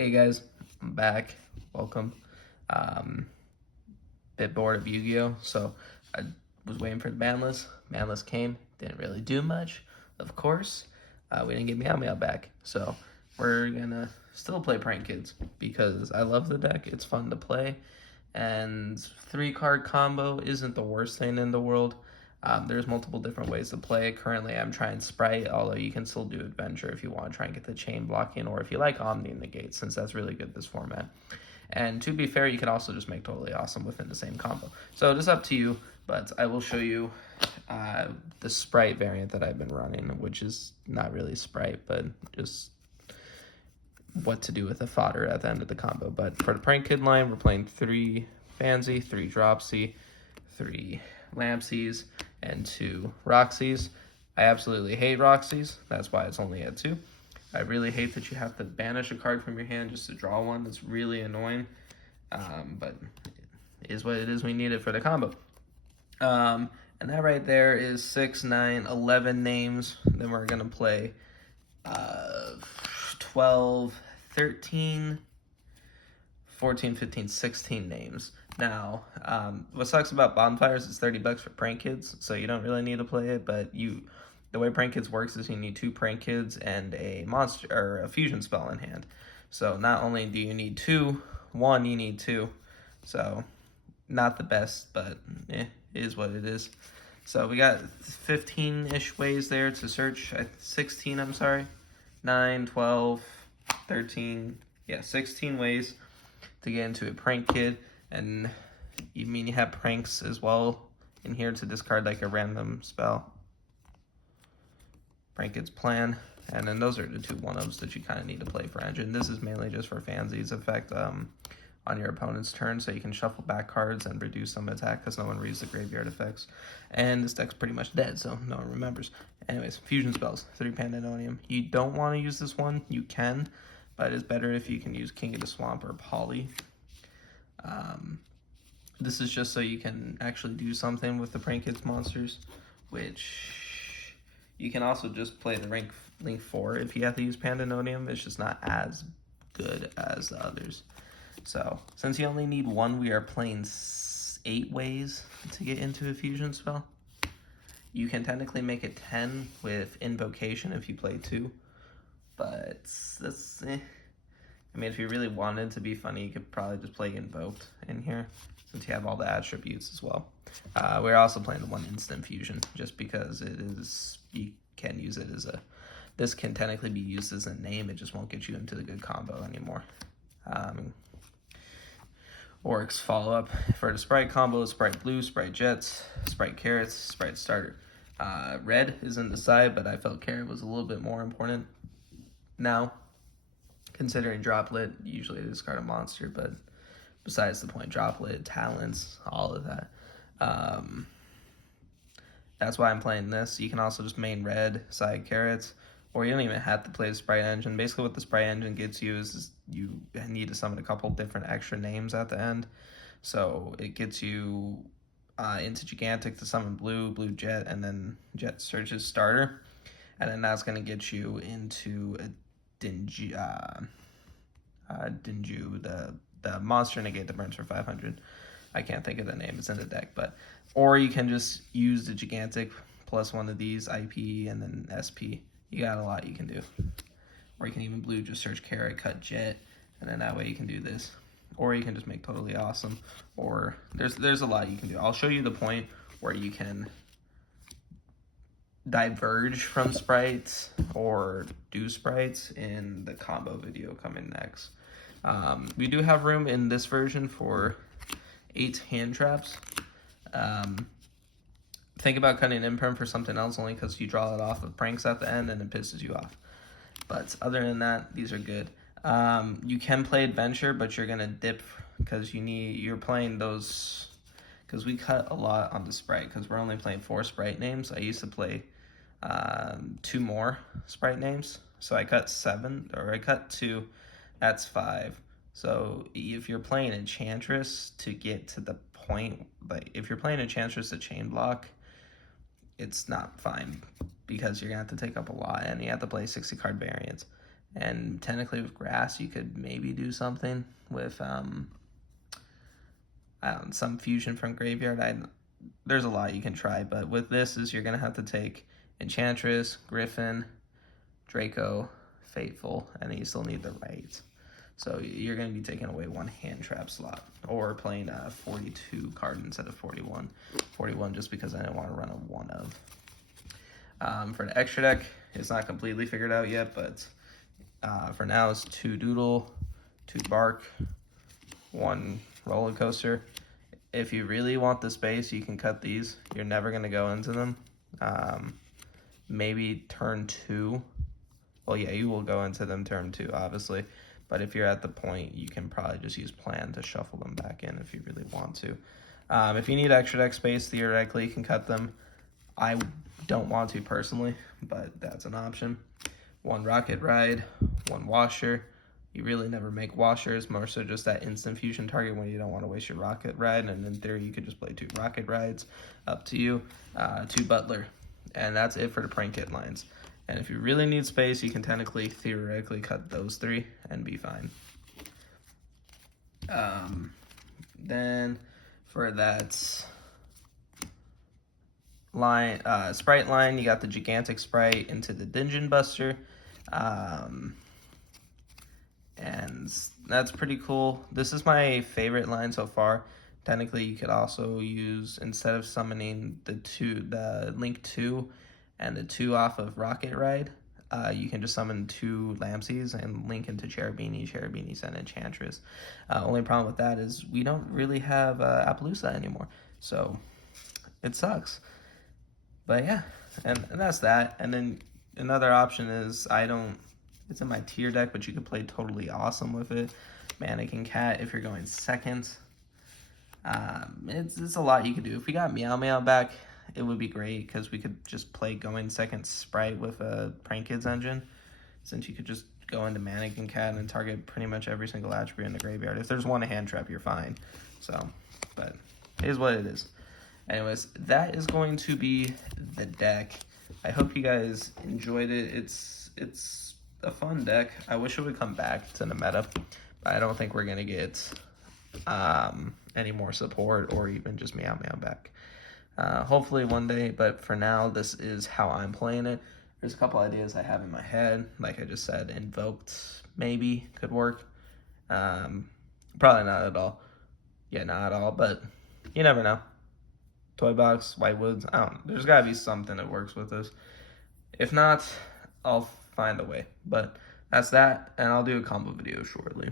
Hey guys, I'm back. Welcome. Bit bored of Yu-Gi-Oh, so I was waiting for the ban list. Ban list came, didn't really do much. Of course, we didn't get Meow Meow back, so we're gonna still play Prank Kids because I love the deck. It's fun to play, and 3-card combo isn't the worst thing in the world. There's multiple different ways to play. Currently, I'm trying Sprite, although you can still do Adventure if you want to try and get the chain blocking, or if you like Omni Negate, since that's really good this format. And to be fair, you can also just make Totally Awesome within the same combo. So it is up to you, but I will show you the Sprite variant that I've been running, which is not really Sprite, but just what to do with the fodder at the end of the combo. But for the Prank Kid line, we're playing 3 Fanzy, 3 Dropsy, 3 Lampsies, and 2 Roxys. I absolutely hate Roxys. That's why it's only at 2. I really hate that you have to banish a card from your hand just to draw one. That's really annoying. But it is what it is. We need it for the combo. And that right there is 6, 9, 11 names. Then we're going to play 12, 13, 14, 15, 16 names. Now, what sucks about Bonfires is $30 for Prank Kids, so you don't really need to play it, but the way Prank Kids works is you need 2 Prank Kids and a monster or a fusion spell in hand. So not only do you need 2, you need 2. So not the best, but it is what it is. So we got 15-ish ways there to search. 16, I'm sorry. 9, 12, 13. Yeah, 16 ways to get into a Prank Kid. And you have pranks as well in here to discard like a random spell. Prank Kid's Plan, and then those are the 2 1-ofs that you kind of need to play for Engine. This is mainly just for Fanzy's effect on your opponent's turn, so you can shuffle back cards and reduce some attack because no one reads the graveyard effects. And this deck's pretty much dead, so no one remembers. Anyways, fusion spells, 3 Pandemonium. You don't want to use this one, you can, but it's better if you can use King of the Swamp or Poly. This is just so you can actually do something with the Prank Kids monsters, which you can also just play the Link 4 if you have to use Pandemonium. It's just not as good as the others. So, since you only need 1, we are playing 8 ways to get into a fusion spell. You can technically make it 10 with Invocation if you play 2, but that's I mean, if you really wanted to be funny, you could probably just play Invoked in here, since you have all the attributes as well. We're also playing the 1 instant fusion, just because you can use it as this can technically be used as a name, it just won't get you into the good combo anymore. Oryx follow-up for the Sprite combo, Sprite Blue, Sprite Jets, Sprite Carrots, Sprite Starter. Red is in the side, but I felt Carrot was a little bit more important. Now, considering Droplet, usually I discard a monster, but besides the point, Droplet, Talents, all of that. That's why I'm playing this. You can also just main red, side Carrots, or you don't even have to play the Sprite Engine. Basically what the Sprite Engine gets you is you need to summon a couple different extra names at the end. So it gets you into Gigantic to summon Blue Jet, and then Jet searches Starter. And then that's going to get you into a Dinju, the monster negate that burns for 500. I can't think of the name, it's in the deck, but or you can just use the Gigantic plus 1 of these, IP, and then SP. You got a lot you can do. Or you can even blue, just search Carrot, cut Jet, and then that way you can do this. Or you can just make Totally Awesome. Or there's a lot you can do. I'll show you the point where you can diverge from sprites or do sprites in the combo video coming next. We do have room in this version for 8 hand traps. Think about cutting Imperm for something else, only because you draw it off of pranks at the end and it pisses you off. But other than that, these are good. You can play Adventure, but you're gonna dip because you're playing those, because we cut a lot on the Sprite because we're only playing 4 Sprite names. I used to play 2 more Sprite names, so I cut 7, or I cut 2, that's 5. So if you're playing Enchantress to get to the point, like if you're playing Enchantress to chain block, it's not fine because you're gonna have to take up a lot and you have to play 60 card variants. And technically with grass, you could maybe do something with some fusion from graveyard. There's a lot you can try, but with this is you're going to have to take Enchantress, Griffin, Draco, Fateful, and then you still need the right. So you're going to be taking away one hand trap slot, or playing 42 card instead of 41. 41 just because I didn't want to run a 1 of. For the extra deck, it's not completely figured out yet, but for now it's 2 Doodle, 2 Bark, 1 Roller Coaster. If you really want the space, you can cut these. You're never going to go into them. Maybe turn 2. Well, yeah, you will go into them turn 2, obviously. But if you're at the point, you can probably just use plan to shuffle them back in if you really want to. If you need extra deck space, theoretically, you can cut them. I don't want to personally, but that's an option. 1 Rocket Ride, 1 Washer. You really never make Washers, more so just that instant fusion target when you don't want to waste your Rocket Ride, and in theory you could just play 2 Rocket Rides, up to you. 2 Butler, and that's it for the prank kit lines. And if you really need space, you can theoretically cut those 3 and be fine. Then for that line, sprite line, you got the Gigantic Sprite into the Dungeon Buster. And that's pretty cool. This is my favorite line so far. Technically, you could also use, instead of summoning the Link 2 and the 2 off of Rocket Ride, you can just summon 2 Lampsies and link into Cherubini, send Enchantress. Only problem with that is we don't really have Appaloosa anymore, so it sucks. But yeah, and that's that. And then another option is it's in my tier deck, but you could play Totally Awesome with it. Mannequin Cat if you're going second. It's a lot you could do. If we got Meow Meow back, it would be great because we could just play going second Sprite with a Prank Kids engine, since you could just go into Mannequin Cat and target pretty much every single attribute in the graveyard. If there's 1 hand trap, you're fine. So, but it is what it is. Anyways, that is going to be the deck. I hope you guys enjoyed it. It's a fun deck. I wish it would come back to the meta, but I don't think we're gonna get any more support or even just Meow Meow back. Hopefully one day, but for now, this is how I'm playing it. There's a couple ideas I have in my head. Like I just said, Invoked maybe could work. Probably not at all. Yeah, not at all, but you never know. Toy Box, White Woods, I don't know. There's gotta be something that works with this. If not, I'll find a way. But that's that, and I'll do a combo video shortly.